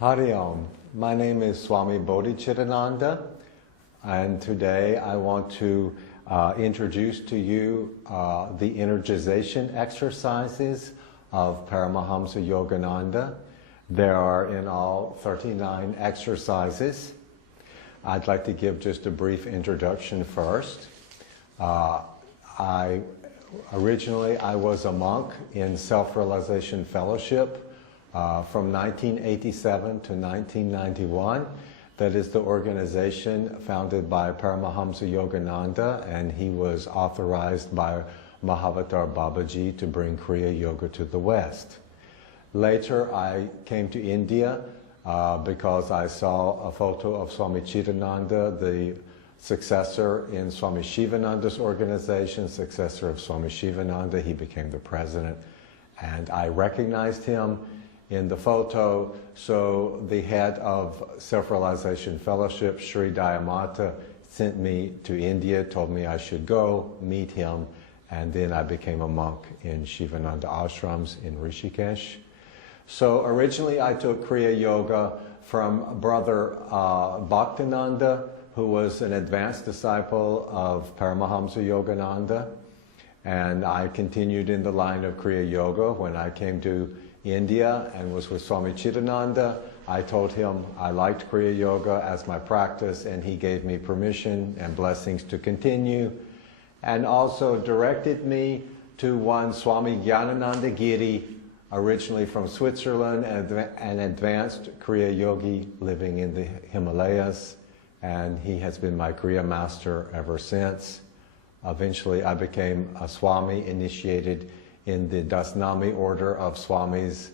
Hari Om. My name is Swami Bodhicitta, and today I want to introduce to you the energization exercises of Paramahamsa Yogananda. There are in all 39 exercises. I'd like to give just a brief introduction first. Originally I was a monk in Self-Realization Fellowship from 1987 to 1991. That is the organization founded by Paramahamsa Yogananda, and he was authorized by Mahavatar Babaji to bring Kriya Yoga to the West. Later I came to India because I saw a photo of Swami Chidananda, the successor in Swami Shivananda's organization, successor of Swami Shivananda. He became the president, and I recognized him in the photo. So the head of Self-Realization Fellowship, Sri Dayamata, sent me to India, told me I should go meet him, and then I became a monk in Shivananda ashrams in Rishikesh. So originally I took Kriya Yoga from Brother Bhaktinanda, who was an advanced disciple of Paramahamsa Yogananda, and I continued in the line of Kriya Yoga. When I came to India and was with Swami Chidananda, I told him I liked Kriya Yoga as my practice, and he gave me permission and blessings to continue, and also directed me to one Swami Gyanananda Giri, originally from Switzerland, an advanced Kriya Yogi living in the Himalayas, and he has been my Kriya master ever since. Eventually I became a Swami, initiated in the Dasnami order of Swamis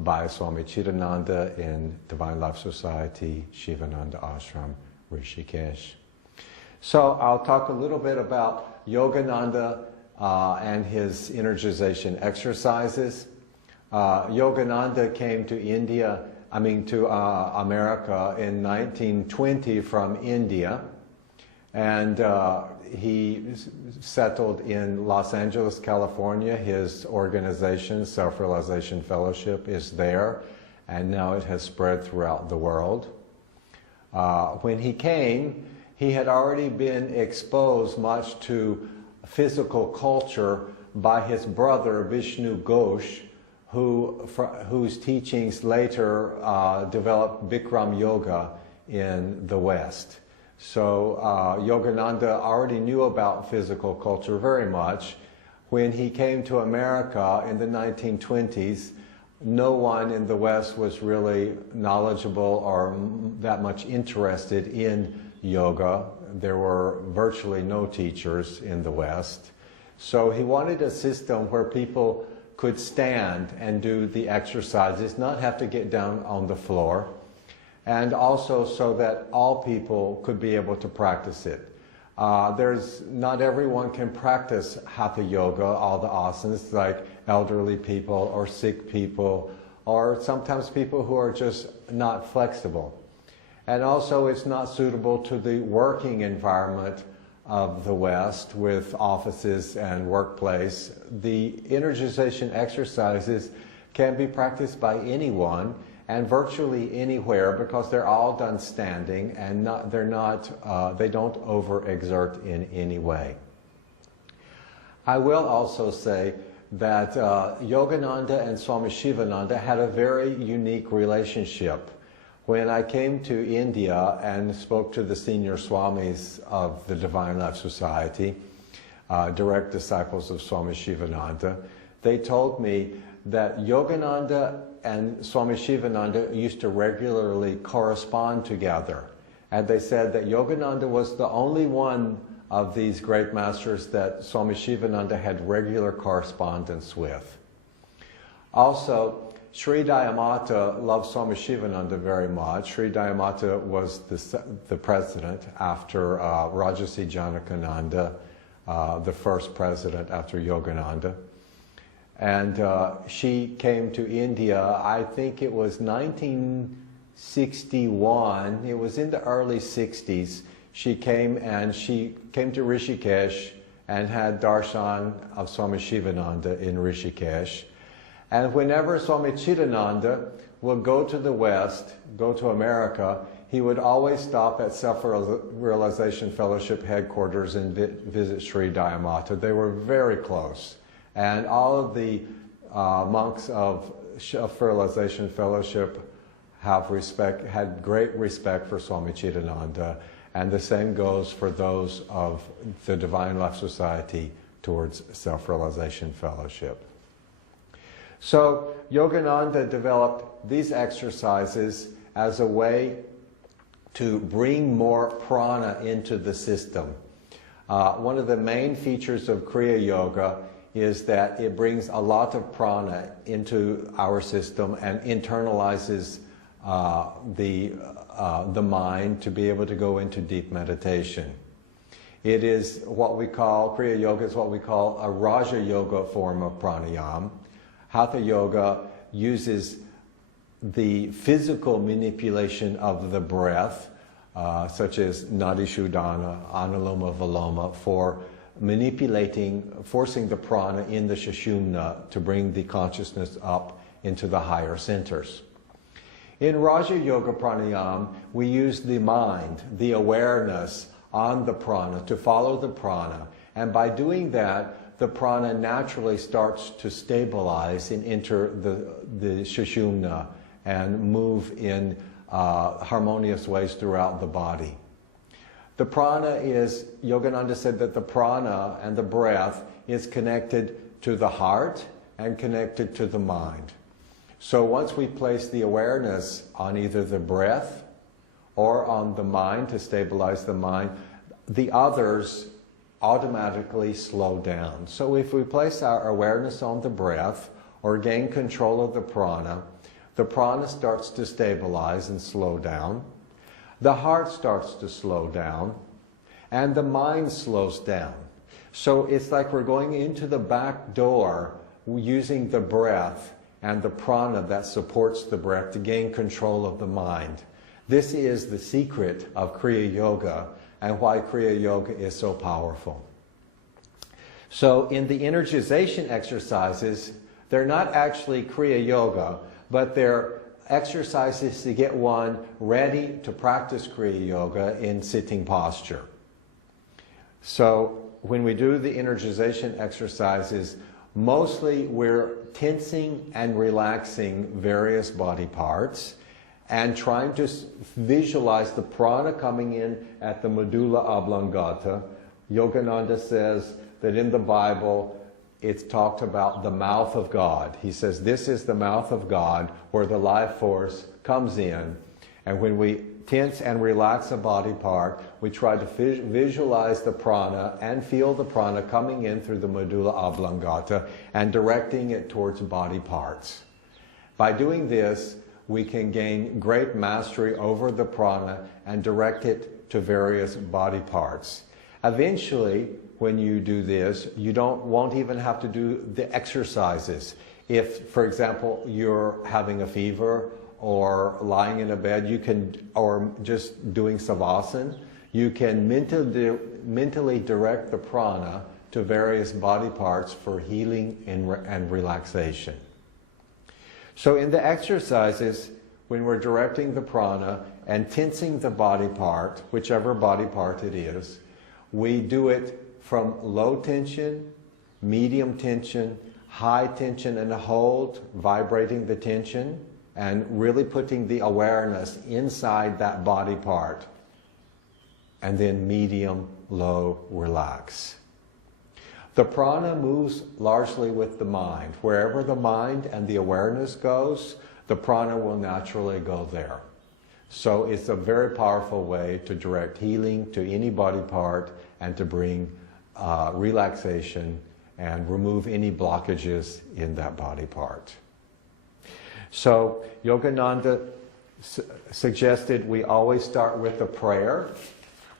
by Swami Chidananda in Divine Life Society, Shivananda Ashram, Rishikesh. So I'll talk a little bit about Yogananda and his energization exercises. Yogananda came to America in 1920 from India, and he settled in Los Angeles, California. His organization, Self-Realization Fellowship, is there, and now it has spread throughout the world. When he came, he had already been exposed much to physical culture by his brother Vishnu Ghosh, whose teachings later developed Bikram Yoga in the West. So Yogananda already knew about physical culture very much. When he came to America in the 1920s, no one in the West was really knowledgeable or that much interested in yoga. There were virtually no teachers in the West. So he wanted a system where people could stand and do the exercises, not have to get down on the floor, and also so that all people could be able to practice it. Not everyone can practice Hatha Yoga, all the asanas, like elderly people or sick people, or sometimes people who are just not flexible. And also it's not suitable to the working environment of the West with offices and workplace. The energization exercises can be practiced by anyone and virtually anywhere, because they're all done standing, and they don't overexert in any way. I will also say that Yogananda and Swami Shivananda had a very unique relationship. When I came to India and spoke to the senior Swamis of the Divine Life Society, direct disciples of Swami Shivananda, they told me that Yogananda and Swami Shivananda used to regularly correspond together. And they said that Yogananda was the only one of these great masters that Swami Shivananda had regular correspondence with. Also, Sri Dayamata loved Swami Shivananda very much. Sri Dayamata was the president after Rajarsi Janakananda, the first president after Yogananda. And she came to India, I think it was 1961, it was in the early 60s. She came to Rishikesh and had darshan of Swami Shivananda in Rishikesh. And whenever Swami Chidananda would go to the West, go to America, he would always stop at Self-Realization Fellowship headquarters and visit Sri Dayamata. They were very close. And all of the monks of Self-Realization Fellowship had great respect for Swami Chidananda, and the same goes for those of the Divine Life Society towards Self-Realization Fellowship. So Yogananda developed these exercises as a way to bring more prana into the system. One of the main features of Kriya Yoga is that it brings a lot of prana into our system and internalizes the mind to be able to go into deep meditation. It is what we call, Kriya Yoga is what we call a Raja Yoga form of pranayama. Hatha Yoga uses the physical manipulation of the breath, such as Nadi Shuddhana, Anuloma Viloma, for forcing the prana in the Sushumna to bring the consciousness up into the higher centers. In Raja Yoga Pranayama, we use the mind, the awareness on the prana, to follow the prana. And by doing that, the prana naturally starts to stabilize and enter the Sushumna and move in harmonious ways throughout the body. The prana is, Yogananda said that the prana and the breath is connected to the heart and connected to the mind. So once we place the awareness on either the breath or on the mind to stabilize the mind, the others automatically slow down. So if we place our awareness on the breath or gain control of the prana starts to stabilize and slow down. The heart starts to slow down, and the mind slows down. So it's like we're going into the back door using the breath and the prana that supports the breath to gain control of the mind. This is the secret of Kriya Yoga and why Kriya Yoga is so powerful. So in the energization exercises, they're not actually Kriya Yoga, but they're exercises to get one ready to practice Kriya Yoga in sitting posture. So when we do the energization exercises, mostly we're tensing and relaxing various body parts and trying to visualize the prana coming in at the medulla oblongata. Yogananda says that in the Bible, it's talked about the mouth of God. He says this is the mouth of God where the life force comes in. And when we tense and relax a body part, we try to visualize the prana and feel the prana coming in through the medulla oblongata and directing it towards body parts. By doing this, we can gain great mastery over the prana and direct it to various body parts. Eventually, when you do this, you won't even have to do the exercises. If, for example, you're having a fever or lying in a bed, or just doing savasana, you can mentally direct the prana to various body parts for healing and relaxation. So in the exercises, when we're directing the prana and tensing the body part, whichever body part it is, we do it from low tension, medium tension, high tension and a hold, vibrating the tension, and really putting the awareness inside that body part. And then medium, low, relax. The prana moves largely with the mind. Wherever the mind and the awareness goes, the prana will naturally go there. So it's a very powerful way to direct healing to any body part and to bring relaxation and remove any blockages in that body part. So Yogananda suggested we always start with a prayer.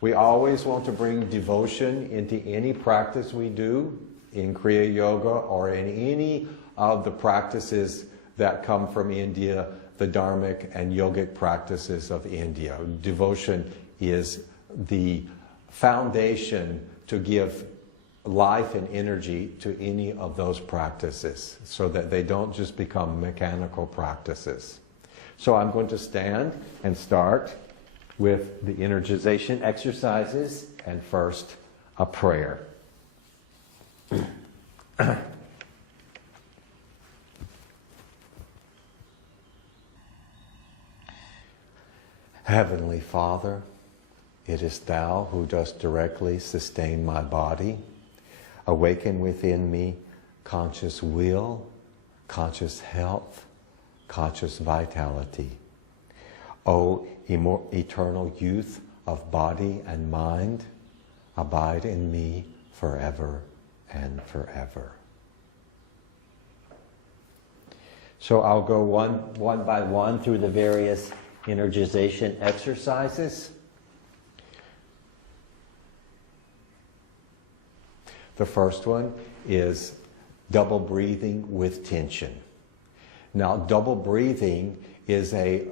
We always want to bring devotion into any practice we do in Kriya Yoga or in any of the practices that come from India, the dharmic and yogic practices of India. Devotion is the foundation to give life and energy to any of those practices so that they don't just become mechanical practices. So I'm going to stand and start with the energization exercises and first a prayer. Heavenly Father, it is Thou who dost directly sustain my body. Awaken within me conscious will, conscious health, conscious vitality. O eternal youth of body and mind, abide in me forever and forever. So I'll go one by one through the various energization exercises. The first one is double breathing with tension. Now, double breathing is a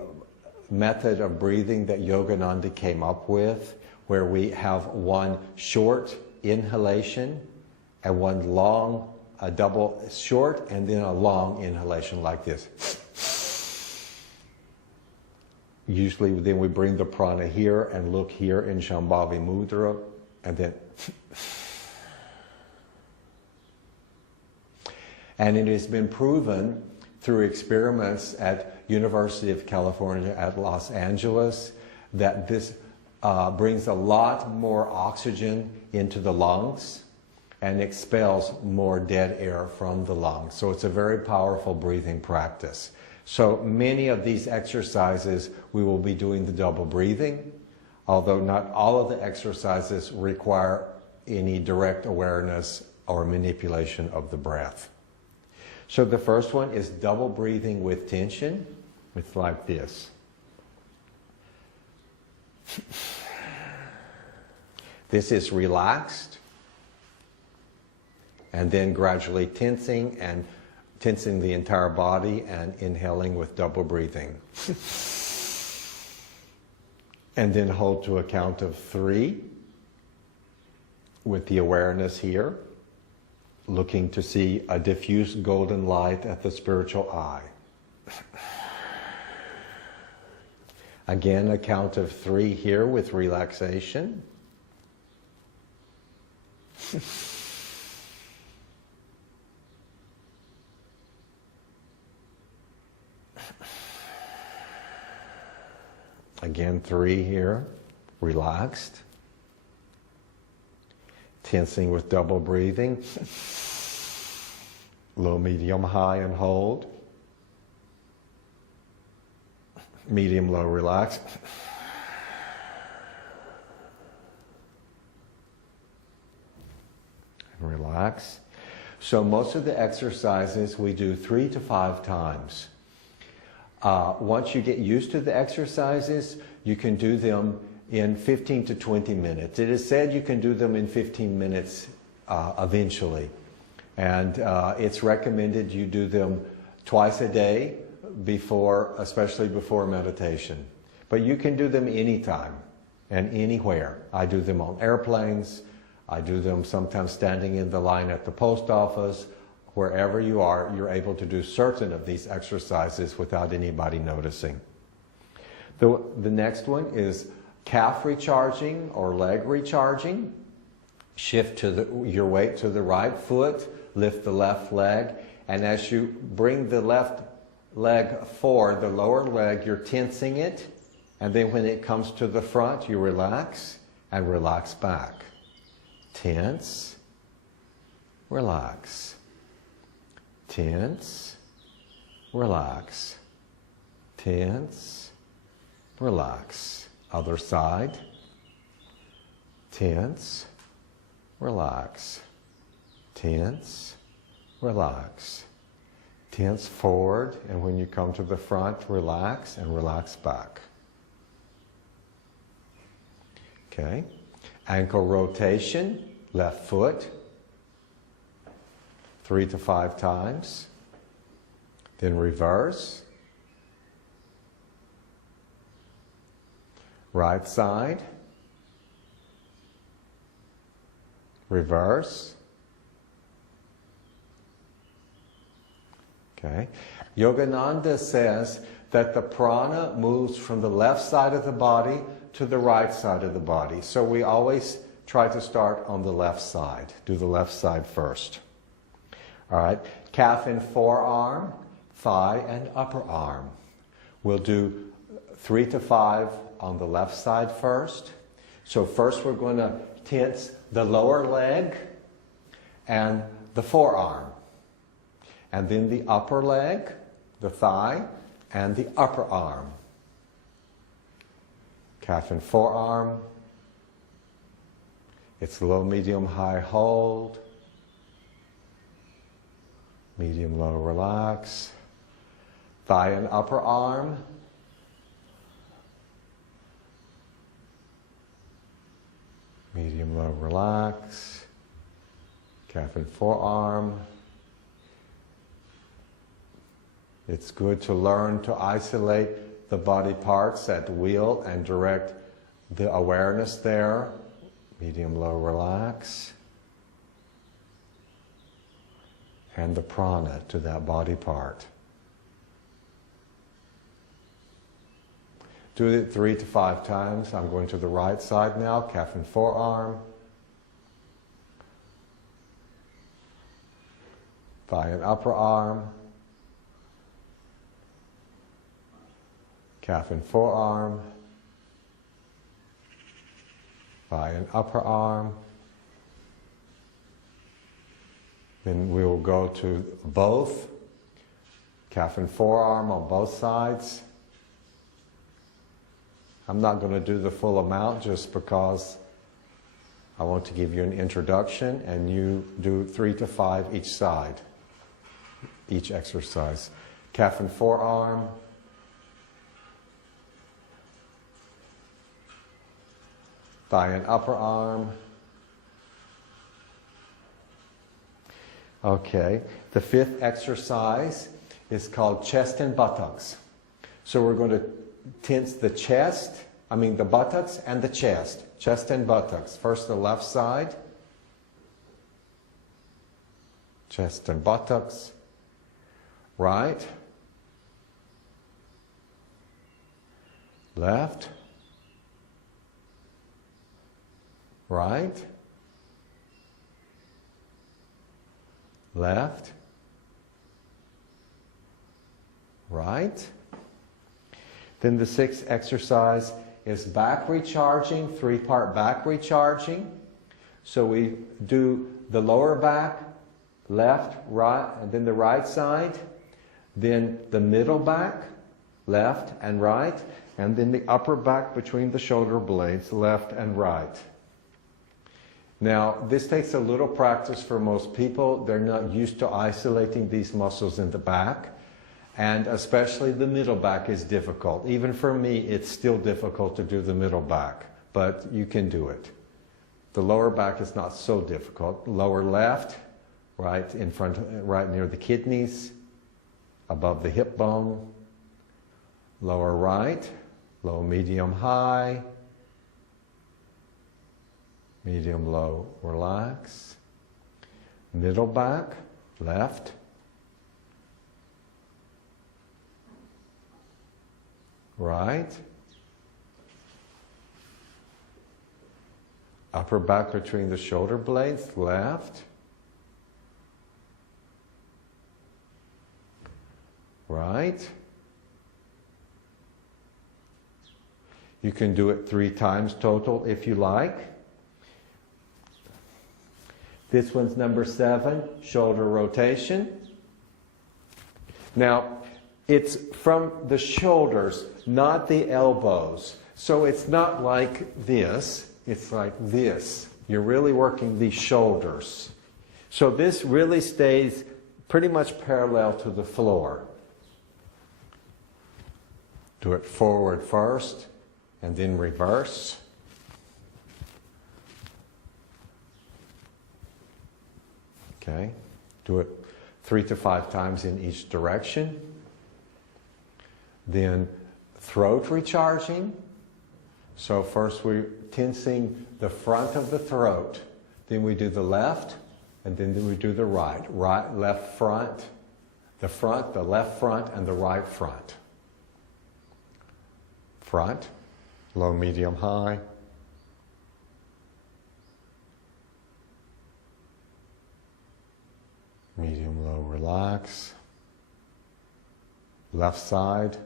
method of breathing that Yogananda came up with, where we have one short inhalation and one long, a double short and then a long inhalation like this. Usually then we bring the prana here and look here in Shambhavi Mudra and then and it has been proven through experiments at University of California at Los Angeles that this brings a lot more oxygen into the lungs and expels more dead air from the lungs. So it's a very powerful breathing practice. So many of these exercises we will be doing the double breathing, although not all of the exercises require any direct awareness or manipulation of the breath. So the first one is double breathing with tension. It's like this. This is relaxed, and then gradually tensing the entire body and inhaling with double breathing. And then hold to a count of 3 with the awareness here, looking to see a diffuse golden light at the spiritual eye. Again, a count of 3 here with relaxation. Again, 3 here, relaxed. Tensing with double breathing. Low, medium, high, and hold. Medium, low, relax. And relax. So most of the exercises we do 3 to 5 times. Once you get used to the exercises, you can do them in 15 to 20 minutes. It is said you can do them in 15 minutes eventually. And it's recommended you do them twice a day, especially before meditation. But you can do them anytime and anywhere. I do them on airplanes. I do them sometimes standing in the line at the post office. Wherever you are, you're able to do certain of these exercises without anybody noticing. The next one is calf recharging or leg recharging. Shift your weight to the right foot, lift the left leg, and as you bring the left leg forward, the lower leg, you're tensing it, and then when it comes to the front, you relax and relax back. Tense, relax. Tense, relax. Tense, relax. Other side. Tense, relax. Tense, relax. Tense forward, and when you come to the front, relax and relax back. Okay. Ankle rotation, left foot. 3 to 5 times. Then reverse. Right side. Reverse. Okay. Yogananda says that the prana moves from the left side of the body to the right side of the body. So we always try to start on the left side. Do the left side first. All right. Calf and forearm, thigh and upper arm. We'll do 3 to 5 on the left side first. So first we're going to tense the lower leg and the forearm. And then the upper leg, the thigh, and the upper arm. Calf and forearm. It's low, medium, high hold. Medium, low, relax. Thigh and upper arm. Medium, low, relax. Calf and forearm. It's good to learn to isolate the body parts at will and direct the awareness there. Medium, low, relax. And the prana to that body part. Do it 3 to 5 times. I'm going to the right side now, calf and forearm. Thigh and upper arm. Calf and forearm. Thigh and upper arm. Then we will go to both. Calf and forearm on both sides. I'm not going to do the full amount just because I want to give you an introduction, and you do 3 to 5 each side, each exercise. Calf and forearm. Thigh and upper arm. Okay, the 5th exercise is called chest and buttocks. So we're going to tense the the buttocks and the chest and buttocks. First the left side, chest and buttocks, right, left, right, left, right. Then the 6th exercise is back recharging, 3-part back recharging. So we do the lower back, left, right, and then the right side. Then the middle back, left and right. And then the upper back between the shoulder blades, left and right. Now, this takes a little practice for most people. They're not used to isolating these muscles in the back. And especially the middle back is difficult. Even for me, it's still difficult to do the middle back, but you can do it. The lower back is not so difficult. Lower left, right in front, right near the kidneys, above the hip bone. Lower right, low, medium, high. Medium, low, relax. Middle back, left. Right. Upper back between the shoulder blades, left. Right. You can do it 3 times total if you like. This one's number 7, shoulder rotation. Now, it's from the shoulders, not the elbows. So it's not like this, it's like this. You're really working the shoulders. So this really stays pretty much parallel to the floor. Do it forward first, and then reverse. Okay, do it 3 to 5 times in each direction. Then throat recharging. So first we're tensing the front of the throat. Then we do the left, and then we do the right. Right, left front, The front, the left front, and the right front. Front, low, medium, high. Medium, low, relax. Left side.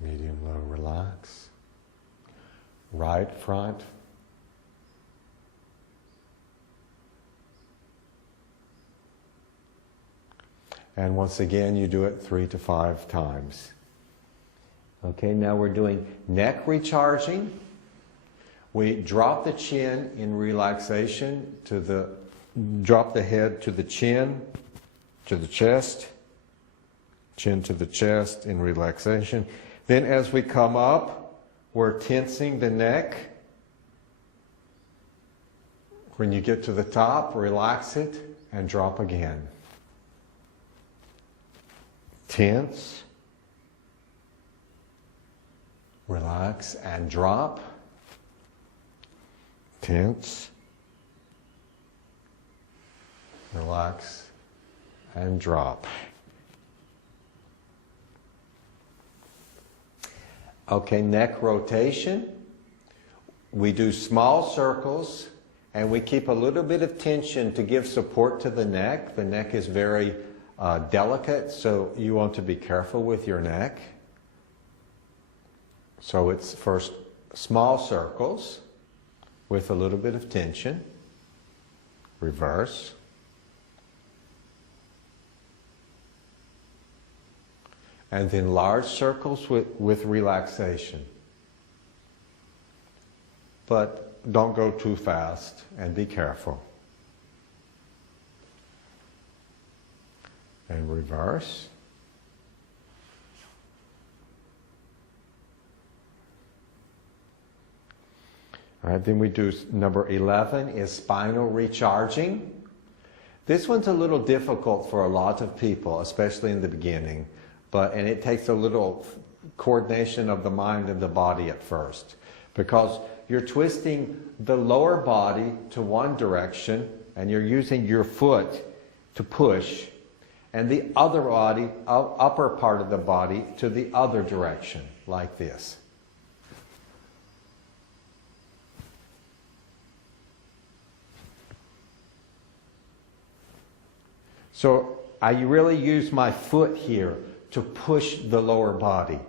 Medium, low, relax. Right front. And once again, you do it 3 to 5 times. Okay, now we're doing neck recharging. We drop the chin in relaxation drop the head to the chin, to the chest, chin to the chest in relaxation. Then as we come up, we're tensing the neck. When you get to the top, relax it and drop again. Tense, relax and drop. Tense, relax and drop. Okay, neck rotation. We do small circles and we keep a little bit of tension to give support to the neck. The neck is very delicate, so you want to be careful with your neck. So it's first small circles with a little bit of tension. Reverse. And then large circles with relaxation. But don't go too fast and be careful. And reverse. All right, then we do number 11 is spinal recharging. This one's a little difficult for a lot of people, especially in the beginning, and it takes a little coordination of the mind and the body at first, because you're twisting the lower body to one direction and you're using your foot to push, and the other body, upper part of the body, to the other direction, like this. So I really use my foot here to push the lower body.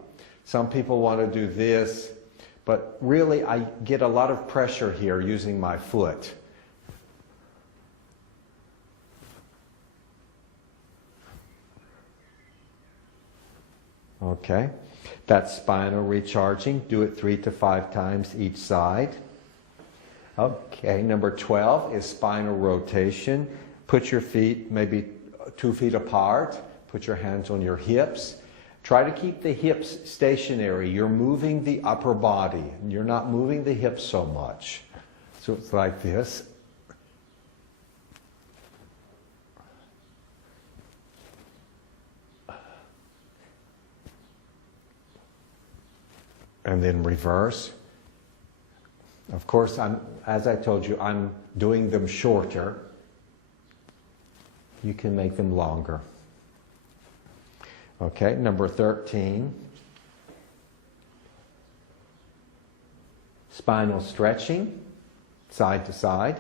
Some people want to do this, but really I get a lot of pressure here using my foot. Okay, that's spinal recharging. Do it 3 to 5 times each side. Okay, number 12 is spinal rotation. Put your feet maybe 2 feet apart. Put your hands on your hips. Try to keep the hips stationary. You're moving the upper body. You're not moving the hips so much. So it's like this. And then reverse. Of course, as I told you, I'm doing them shorter. You can make them longer. Okay, number 13. Spinal stretching, side to side.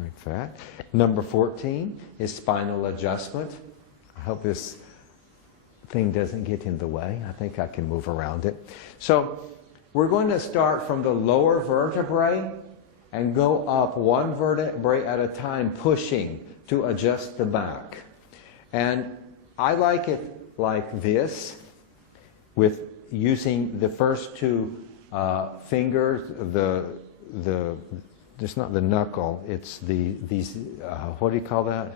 Like that. Number 14 is spinal adjustment. I hope this thing doesn't get in the way. I think I can move around it. So we're going to start from the lower vertebrae and go up one vertebrae at a time, pushing to adjust the back. And I like it like this, with using the first 2 fingers, it's not the knuckle, it's these, what do you call that?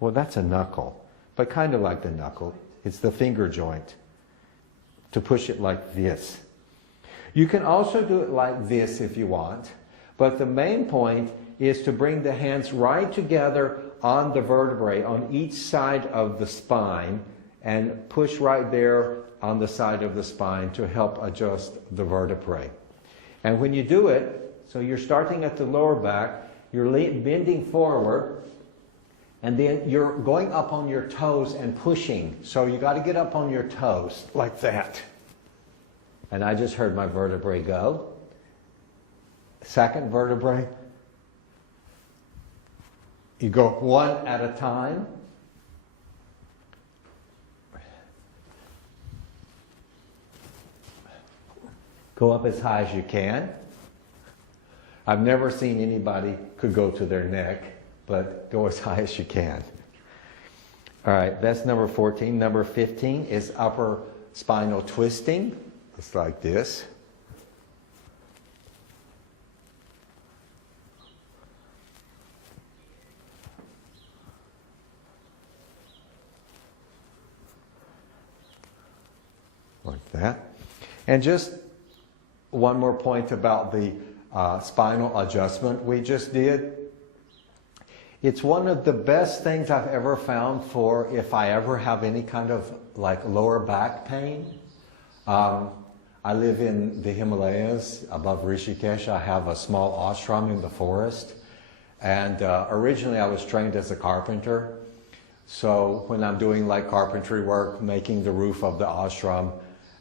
Well, that's a knuckle, but kind of like the knuckle. It's the finger joint, to push it like this. You can also do it like this if you want, but the main point is to bring the hands right together on the vertebrae on each side of the spine and push right there on the side of the spine to help adjust the vertebrae. And when you do it, so you're starting at the lower back, you're bending forward, and then you're going up on your toes and pushing. So you got to get up on your toes like that. And I just heard my vertebrae go. Second vertebrae. You go one at a time. Go up as high as you can. I've never seen anybody could go to their neck, but go as high as you can. All right, that's number 14. Number 15 is upper spinal twisting. It's like this. Like that. And just one more point about the spinal adjustment we just did. It's one of the best things I've ever found for if I ever have any kind of like lower back pain. I live in the Himalayas above Rishikesh. I have a small ashram in the forest. And originally I was trained as a carpenter. So when I'm doing like carpentry work, making the roof of the ashram,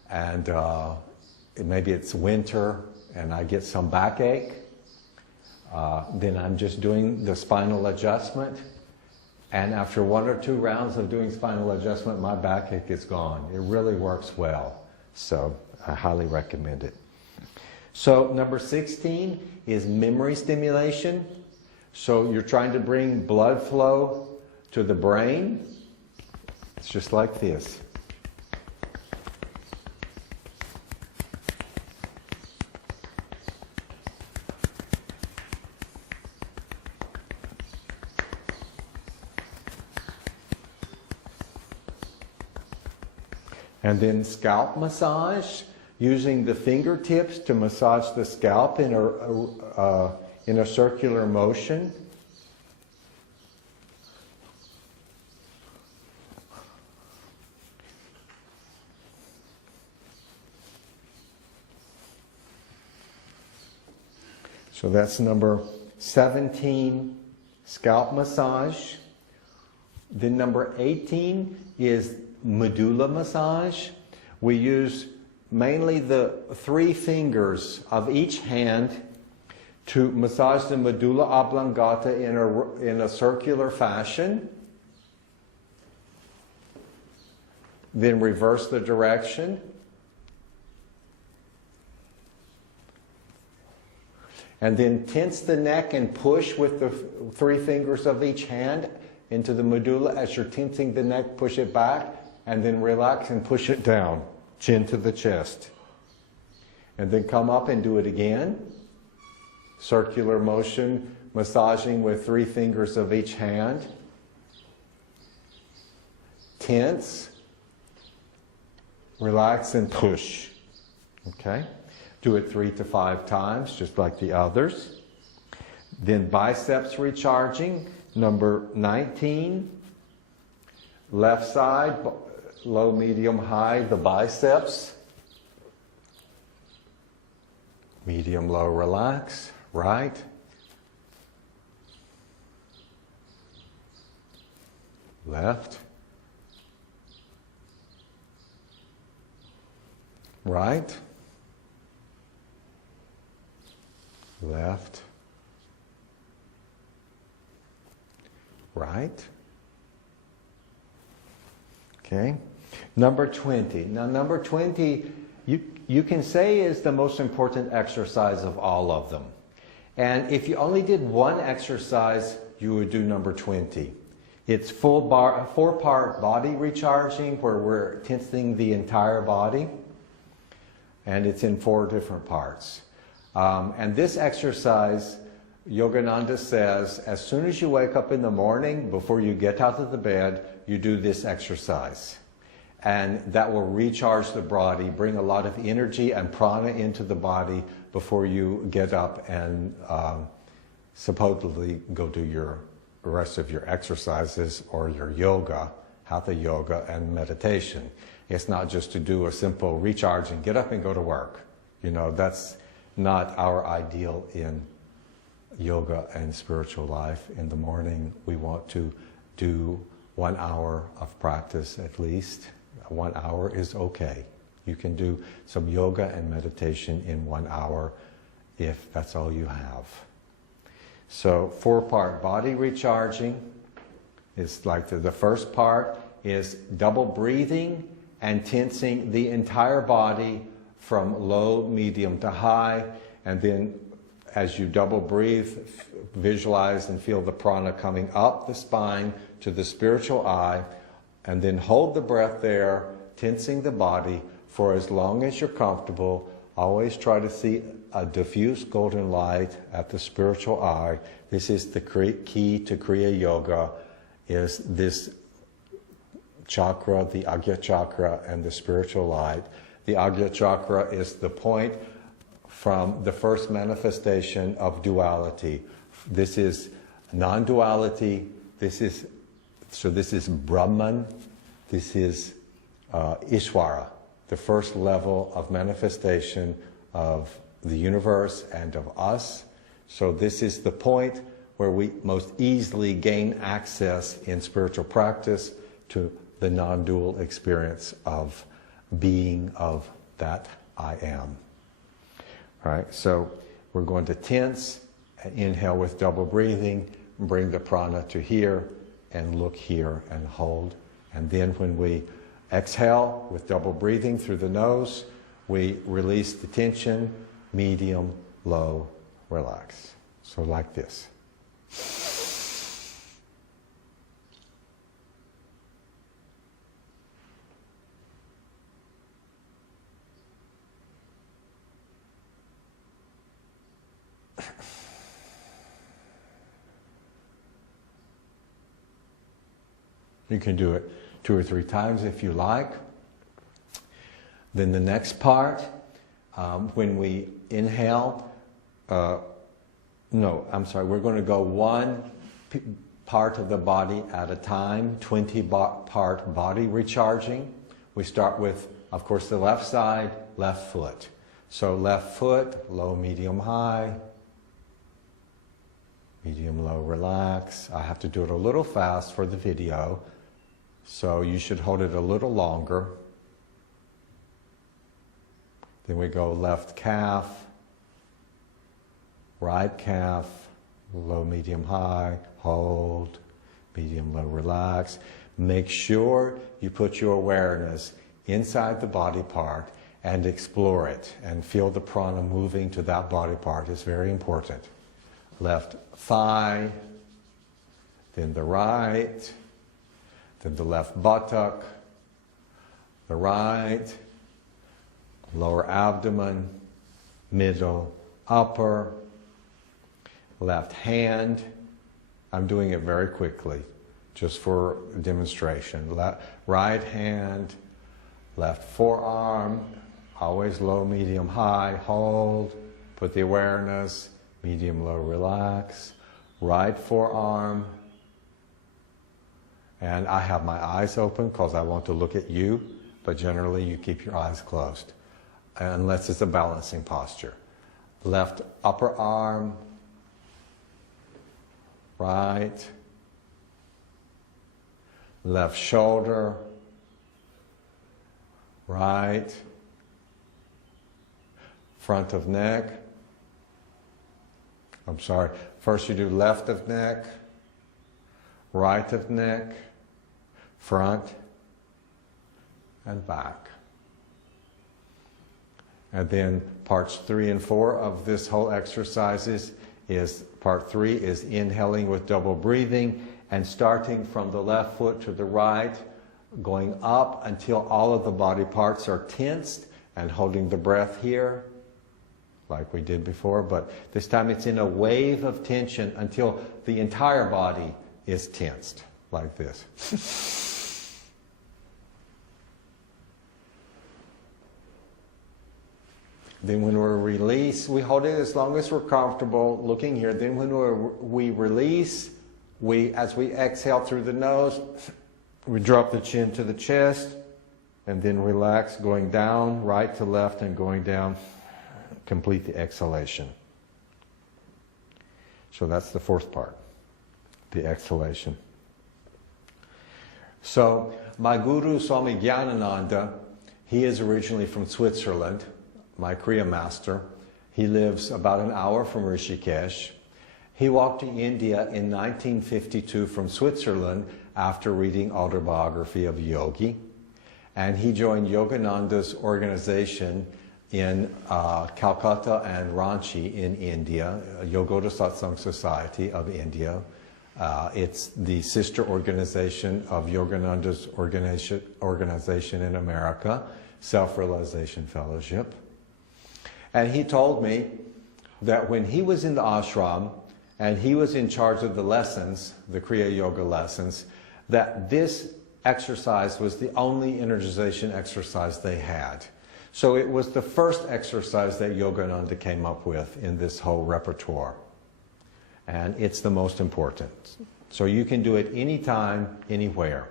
and maybe it's winter and I get some backache, then I'm just doing the spinal adjustment. And after 1 or 2 rounds of doing spinal adjustment, my backache is gone. It really works well. So I highly recommend it. So number 16 is memory stimulation. So you're trying to bring blood flow to the brain. It's just like this. And then scalp massage, using the fingertips to massage the scalp in a circular motion. So that's number 17, scalp massage. Then number 18 is medulla massage. We use mainly the 3 fingers of each hand to massage the medulla oblongata in a circular fashion. Then reverse the direction. And then tense the neck and push with the 3 fingers of each hand into the medulla. As you're tensing the neck, push it back. And then relax and push it down, chin to the chest. And then come up and do it again. Circular motion, massaging with 3 fingers of each hand. Tense, relax and push. Okay? Do it 3 to 5 times, just like the others. Then biceps recharging, number 19. Left side, low, medium, high, the biceps. Medium, low, relax. Right. Left. Right. Left. Right. Okay. Number 20. Now number 20, you can say is the most important exercise of all of them. And if you only did one exercise, you would do number 20. It's 4-part body recharging where we're tensing the entire body. And it's in 4 different parts. And this exercise, Yogananda says, as soon as you wake up in the morning, before you get out of the bed, you do this exercise. and that will recharge the body, bring a lot of energy and prana into the body before you get up and supposedly go do the rest of your exercises or your yoga, hatha yoga and meditation. It's not just to do a simple recharge and get up and go to work. You know, that's not our ideal in yoga and spiritual life. In the morning, we want to do 1 hour of practice at least. 1 hour is okay. You can do some yoga and meditation in 1 hour if that's all you have. So 4-part body recharging is like the first part is double breathing and tensing the entire body from low, medium to high, and then as you double breathe, visualize and feel the prana coming up the spine to the spiritual eye, and then hold the breath there, tensing the body for as long as you're comfortable. Always try to see a diffuse golden light at the spiritual eye. This is the key to Kriya Yoga, is this chakra, the Agya chakra, and the spiritual light. The Agya chakra is the point from the first manifestation of duality. This is non-duality. This is Brahman. This is Ishvara, the first level of manifestation of the universe and of us. So this is the point where we most easily gain access in spiritual practice to the non-dual experience of being of that I am. Right? So we're going to tense, inhale with double breathing, bring the prana to here, and look here and hold. And then when we exhale with double breathing through the nose, we release the tension, medium, low, relax. So like this. You can do it 2 or 3 times if you like. Then the next part, when we inhale, we're going to go 1 part of the body at a time, 20-part body recharging. We start with, of course, the left side, left foot. So left foot, low, medium, high, medium, low, relax. I have to do it a little fast for the video, so you should hold it a little longer. Then we go left calf, right calf, low, medium, high, hold, medium, low, relax. Make sure you put your awareness inside the body part and explore it and feel the prana moving to that body part. It's very important. Left thigh, then the right, then the left buttock, the right, lower abdomen, middle, upper, left hand. I'm doing it very quickly, just for demonstration. Right hand, left forearm, always low, medium, high, hold, put the awareness, medium, low, relax. Right forearm, and I have my eyes open because I want to look at you, but generally you keep your eyes closed, unless it's a balancing posture. Left upper arm, right, left shoulder, right, front of neck. First you do left of neck, right of neck, front, and back. And then parts 3 and 4 of this whole exercise is part 3 is inhaling with double breathing and starting from the left foot to the right, going up until all of the body parts are tensed and holding the breath here, like we did before, but this time it's in a wave of tension until the entire body is tensed, like this. Then when we release, we hold it as long as we're comfortable looking here. Then when we release, as we exhale through the nose, we drop the chin to the chest, and then relax, going down, right to left, and going down. Complete the exhalation. So that's the fourth part, the exhalation. So my guru, Swami Yogananda, he is originally from Switzerland, my Kriya master. He lives about an hour from Rishikesh. He walked to India in 1952 from Switzerland after reading Autobiography of a Yogi. And he joined Yogananda's organization in Calcutta and Ranchi in India, Yogoda Satsang Society of India. It's the sister organization of Yogananda's organization in America, Self-Realization Fellowship. And he told me that when he was in the ashram and he was in charge of the lessons, the Kriya Yoga lessons, that this exercise was the only energization exercise they had. So it was the first exercise that Yogananda came up with in this whole repertoire. And it's the most important. So you can do it anytime, anywhere.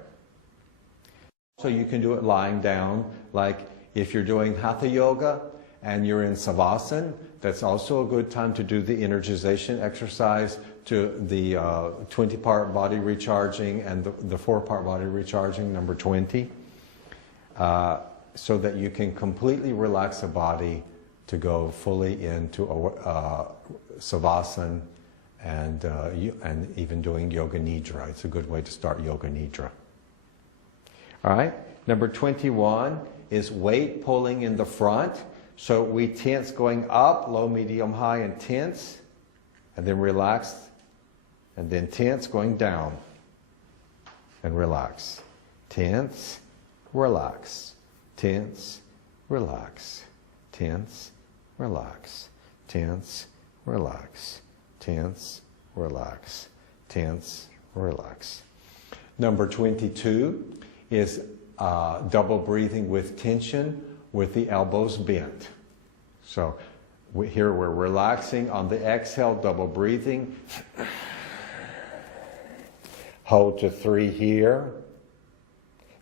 So you can do it lying down, like if you're doing Hatha Yoga and you're in Savasana, that's also a good time to do the energization exercise, to the 20-part body recharging and the 4-part body recharging, number 20, so that you can completely relax the body to go fully into Savasana and even doing Yoga Nidra. It's a good way to start Yoga Nidra. All right, number 21 is weight pulling in the front. So we tense going up, low, medium, high, and tense, and then relax, and then tense going down, and relax. Tense, relax. Tense, relax. Tense, relax. Tense, relax. Tense, relax. Tense, relax. Number 22 is double breathing with tension, with the elbows bent. So here we're relaxing on the exhale, double breathing. Hold to 3 here.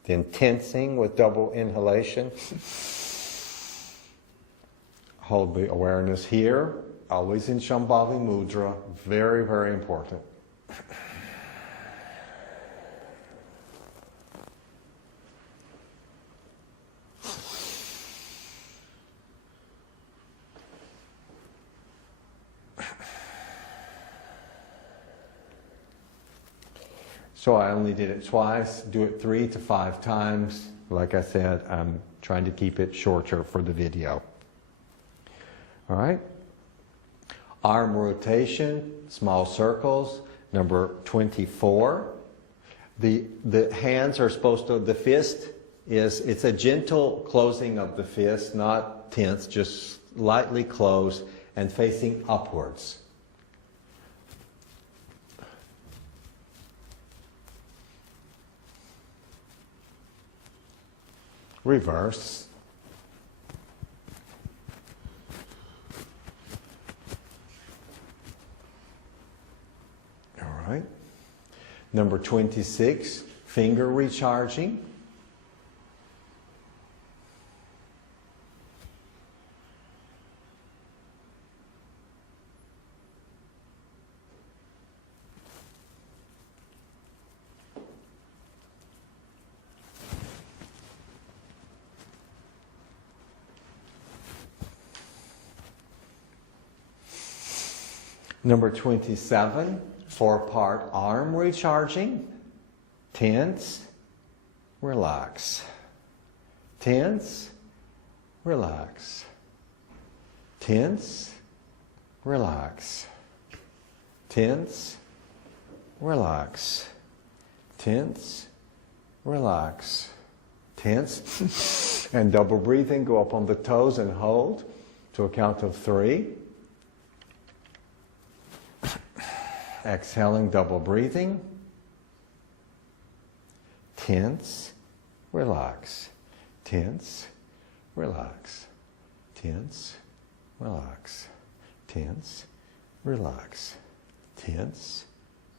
Then tensing with double inhalation. Hold the awareness here, always in Shambhavi Mudra. Very, very important. So I only did it twice. Do it 3 to 5 times. Like I said, I'm trying to keep it shorter for the video. All right. Arm rotation, small circles. Number 24. The hands are supposed to, the fist it's a gentle closing of the fist, not tense, just lightly closed and facing upwards. Reverse. All right. Number 26, finger recharging. Number 27, 4-part arm recharging. Tense, relax. Tense, relax. Tense, relax. Tense, relax. Tense, relax. Tense. And double breathing, go up on the toes and hold to a count of 3. Exhaling, double breathing. Tense, relax. Tense, relax. Tense, relax, tense, relax, tense,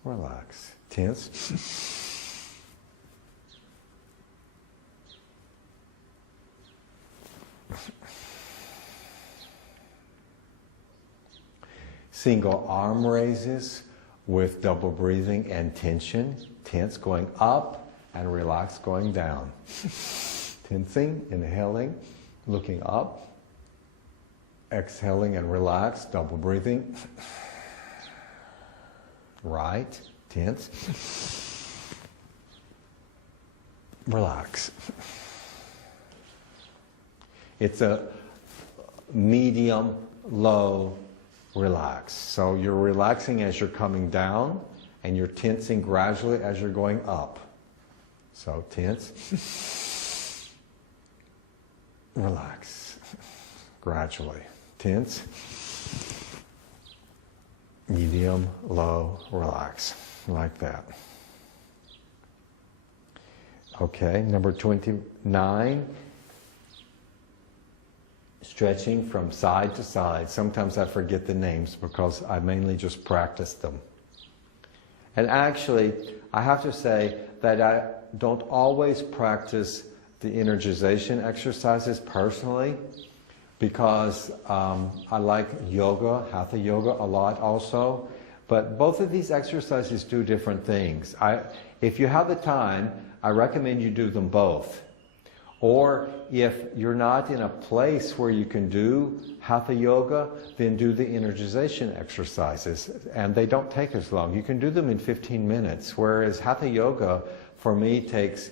relax, tense. Single arm raises with double breathing and tension. Tense going up and relax going down. Tensing, inhaling, looking up. Exhaling and relax, double breathing. Right, tense. Relax. It's a medium, low, relax. So you're relaxing as you're coming down, and you're tensing gradually as you're going up. So tense, relax, gradually. Tense, medium, low, relax, like that. Okay, number 29. Stretching from side to side. Sometimes I forget the names because I mainly just practice them. And actually, I have to say that I don't always practice the energization exercises personally because I like yoga, hatha yoga a lot also. But both of these exercises do different things. If you have the time, I recommend you do them both. Or if you're not in a place where you can do hatha yoga, then do the energization exercises. And they don't take as long. You can do them in 15 minutes, whereas hatha yoga, for me, takes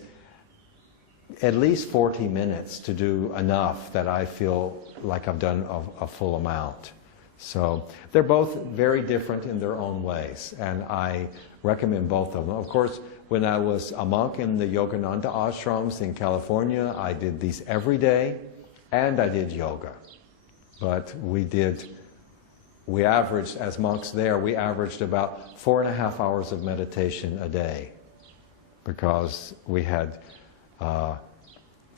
at least 40 minutes to do enough that I feel like I've done a full amount. So they're both very different in their own ways, and I recommend both of them. Of course, when I was a monk in the Yogananda ashrams in California, I did these every day, and I did yoga. But we averaged, as monks there, we averaged about 4.5 hours of meditation a day, because we had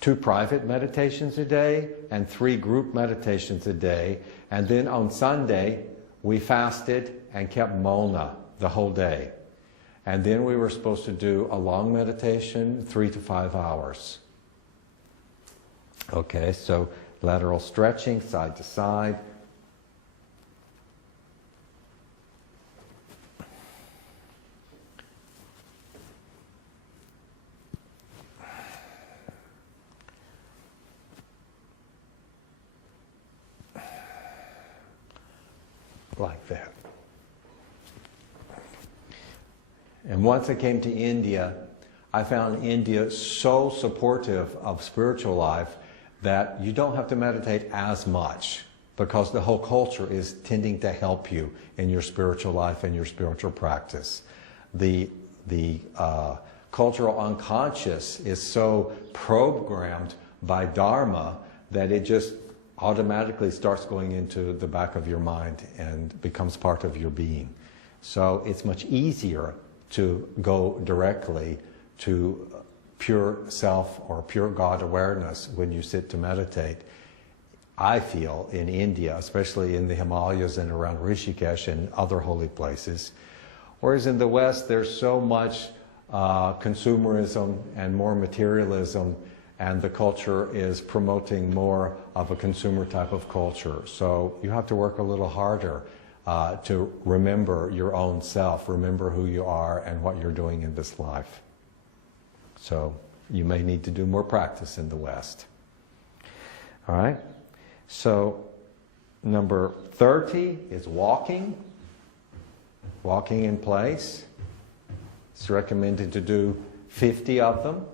2 private meditations a day and 3 group meditations a day. And then on Sunday, we fasted and kept mauna the whole day. And then we were supposed to do a long meditation, 3 to 5 hours. Okay, so lateral stretching, side to side. Like that. And once I came to India, I found India so supportive of spiritual life that you don't have to meditate as much, because the whole culture is tending to help you in your spiritual life and your spiritual practice. The cultural unconscious is so programmed by Dharma that it just automatically starts going into the back of your mind and becomes part of your being. So it's much easier to go directly to pure self or pure God awareness when you sit to meditate. I feel in India, especially in the Himalayas and around Rishikesh and other holy places. Whereas in the West, there's so much consumerism and more materialism, and the culture is promoting more of a consumer type of culture. So you have to work a little harder to remember your own self, remember who you are and what you're doing in this life. So you may need to do more practice in the West. All right? So number 30 is walking. Walking in place. It's recommended to do 50 of them.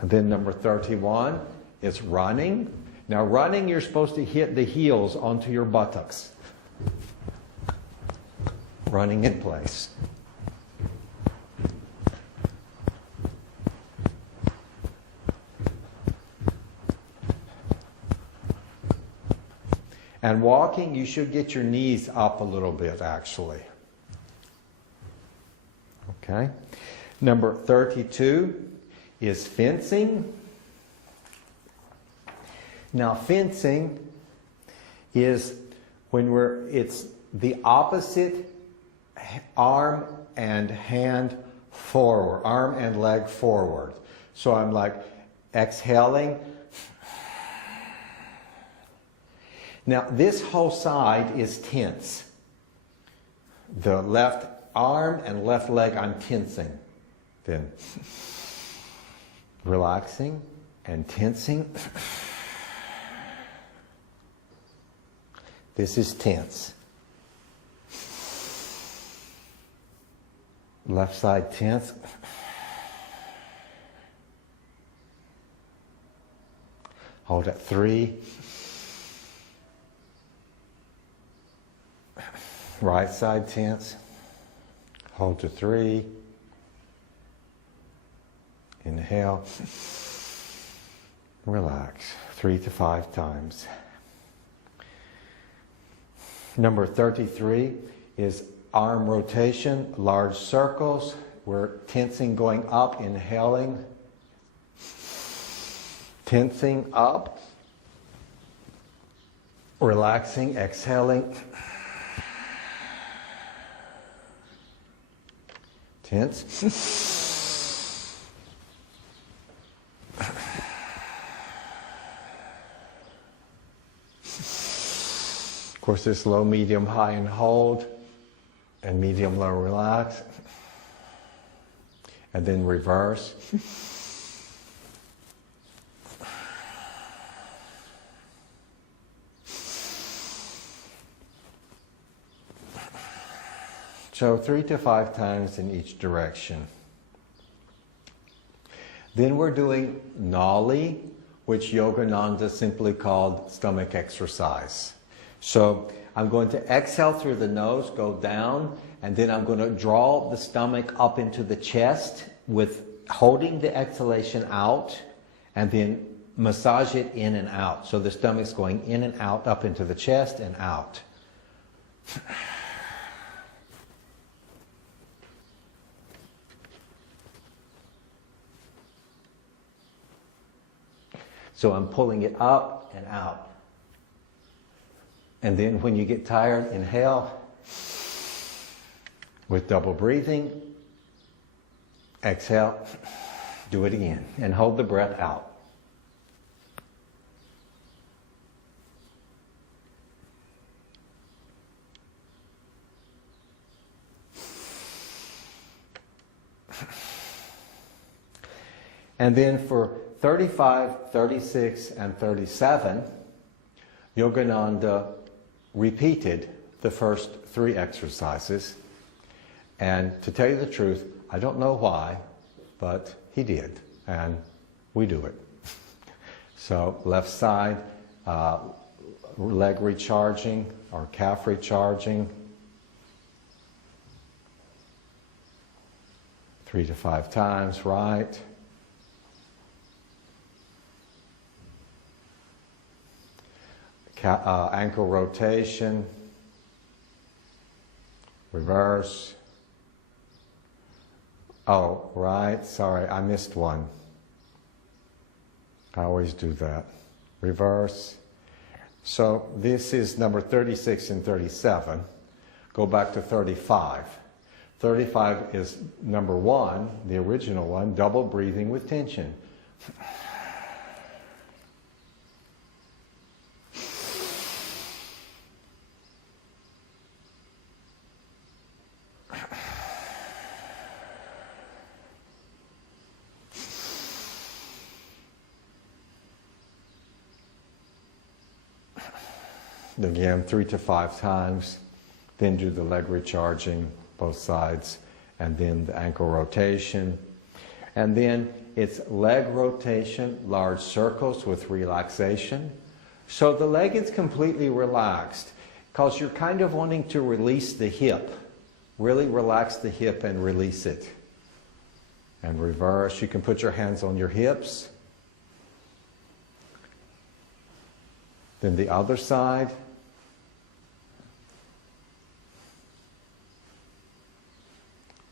And then number 31 is running. Now running, you're supposed to hit the heels onto your buttocks. Running in place. And walking, you should get your knees up a little bit, actually. Okay. Number 32 is fencing. Now fencing is when it's the opposite arm and hand forward, arm and leg forward. So I'm like exhaling. Now this whole side is tense. The left arm and left leg I'm tensing. Then relaxing and tensing. This is tense. Left side tense. Hold at 3. Right side tense. Hold to 3. Inhale. Relax. 3 to 5 times. Number 33 is arm rotation, large circles. We're tensing going up, inhaling. Tensing up. Relaxing, exhaling. Tense. Of course, this low, medium, high, and hold, and medium, low, relax, and then reverse. So 3 to 5 times in each direction. Then we're doing Nali, which Yogananda simply called stomach exercise. So I'm going to exhale through the nose, go down, and then I'm going to draw the stomach up into the chest with holding the exhalation out, and then massage it in and out. So the stomach's going in and out, up into the chest and out. So I'm pulling it up and out. And then when you get tired, inhale with double breathing. Exhale. Do it again. And hold the breath out. And then for 35, 36, and 37, Yogananda repeated the first 3 exercises. And to tell you the truth, I don't know why, but he did, and we do it. So left side, leg recharging or calf recharging. 3 to 5 times, right. Ankle rotation, reverse. Oh, right, sorry, I missed one. I always do that. Reverse. So this is number 36 and 37. Go back to 35. 35 is number 1, the original one, double breathing with tension. Again, 3 to 5 times, then do the leg recharging, both sides, and then the ankle rotation. And then it's leg rotation, large circles with relaxation. So the leg is completely relaxed because you're kind of wanting to release the hip. Really relax the hip and release it. And reverse. You can put your hands on your hips. Then the other side.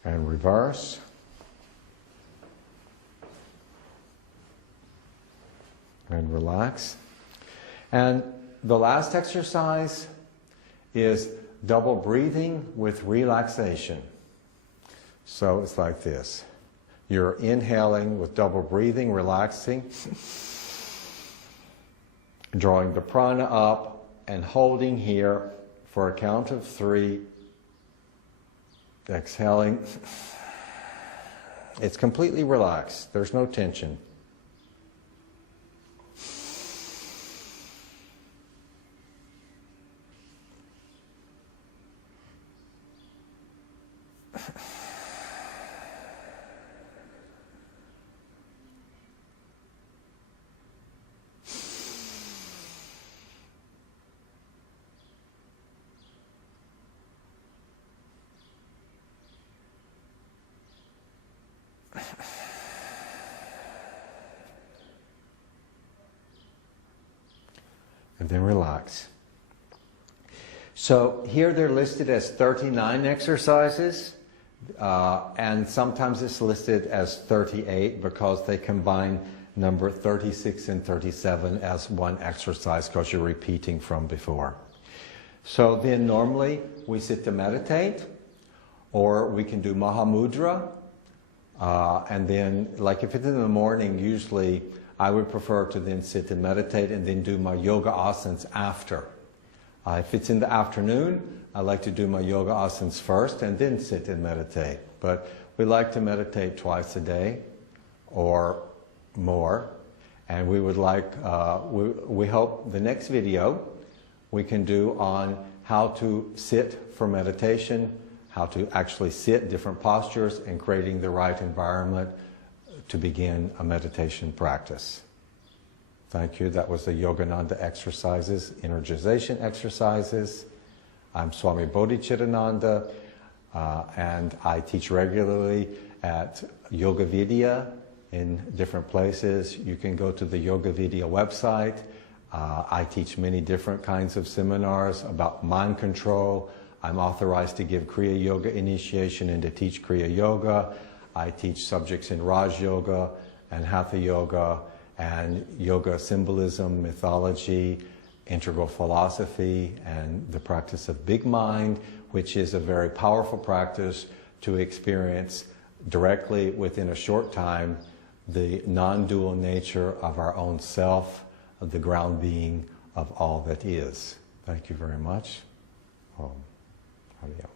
And reverse. And relax. And the last exercise is double breathing with relaxation. So it's like this. You're inhaling with double breathing, relaxing, drawing the prana up and holding here for a count of 3. Exhaling. It's completely relaxed. There's no tension. And then relax. So here they're listed as 39 exercises, and sometimes it's listed as 38 because they combine number 36 and 37 as one exercise because you're repeating from before. So then normally we sit to meditate, or we can do Mahamudra, and then like if it's in the morning, usually I would prefer to then sit and meditate and then do my yoga asanas after. If it's in the afternoon, I like to do my yoga asanas first and then sit and meditate. But we like to meditate twice a day or more. And we would like, we hope the next video we can do on how to sit for meditation, how to actually sit, different postures, and creating the right environment to begin a meditation practice. Thank you. That was the Yogananda exercises, energization exercises. I'm Swami Bodhicitta, and I teach regularly at Yoga Vidya in different places. You can go to the Yoga Vidya website. I teach many different kinds of seminars about mind control. I'm authorized to give Kriya Yoga initiation and to teach Kriya Yoga. I teach subjects in Raj Yoga and Hatha Yoga and yoga symbolism, mythology, integral philosophy, and the practice of big mind, which is a very powerful practice to experience directly within a short time the non-dual nature of our own self, of the ground being of all that is. Thank you very much. Om. Hariya.